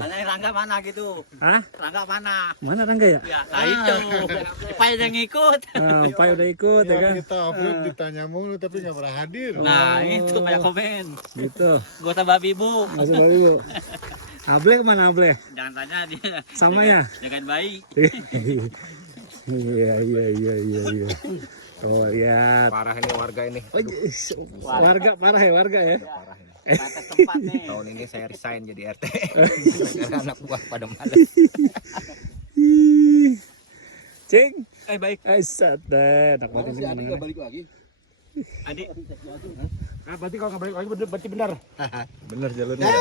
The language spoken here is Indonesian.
Mana Rangga mana gitu? Hah? Rangga mana? Mana Rangga ya? Ya, nah itu. Pai yang ngikut. Nah, Pai udah ikut ya kan? Kita upload ditanya mulu tapi nggak pernah hadir. Nah, itu banyak komen. Gitu. Gua tambah ibu. Masuk baru yuk. Able kemana Able? Jangan tanya dia. Sama ya? Jangan baik. Iya. Oh lihat. Parah ini warga ini. Oh, warga parah ya warga ya. Parah ini. Batas tempat nih. Tahun ini saya resign jadi RT. Karena anak buah pada malas. Cing. Baik. Sate. Nak banget ini mana? balik lagi. Adik. Ah, berarti kalau nggak balik lagi berarti benar. Bener jalurnya.